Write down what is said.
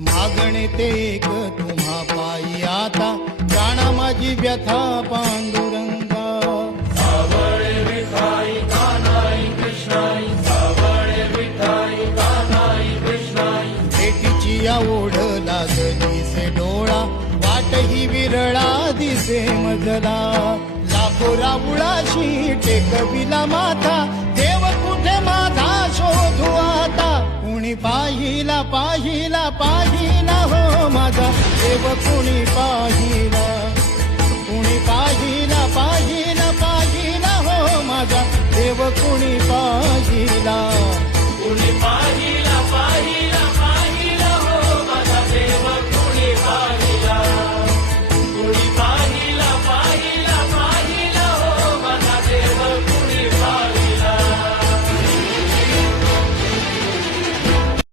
मागणे ते एक तुम्हा पायी आता, जाणा माझी व्यथा पांडुरंगा. सावळे विठाई कानाई कृष्णाई, सावळे विठाई कानाई कृष्णाई. भेटीची या ओढ लागली से डोळा, वाट ही विरळा दिसे मजला. लाखो राऊळाशी टेकविला माथा, देव कुठे माझा शोधू आता. कुणी पाहिला पाहिला पाहिला हो माझा देव, कुणी पाहिला. कुणी पाहिला पाहिला पाहिला हो माझा देव, कुणी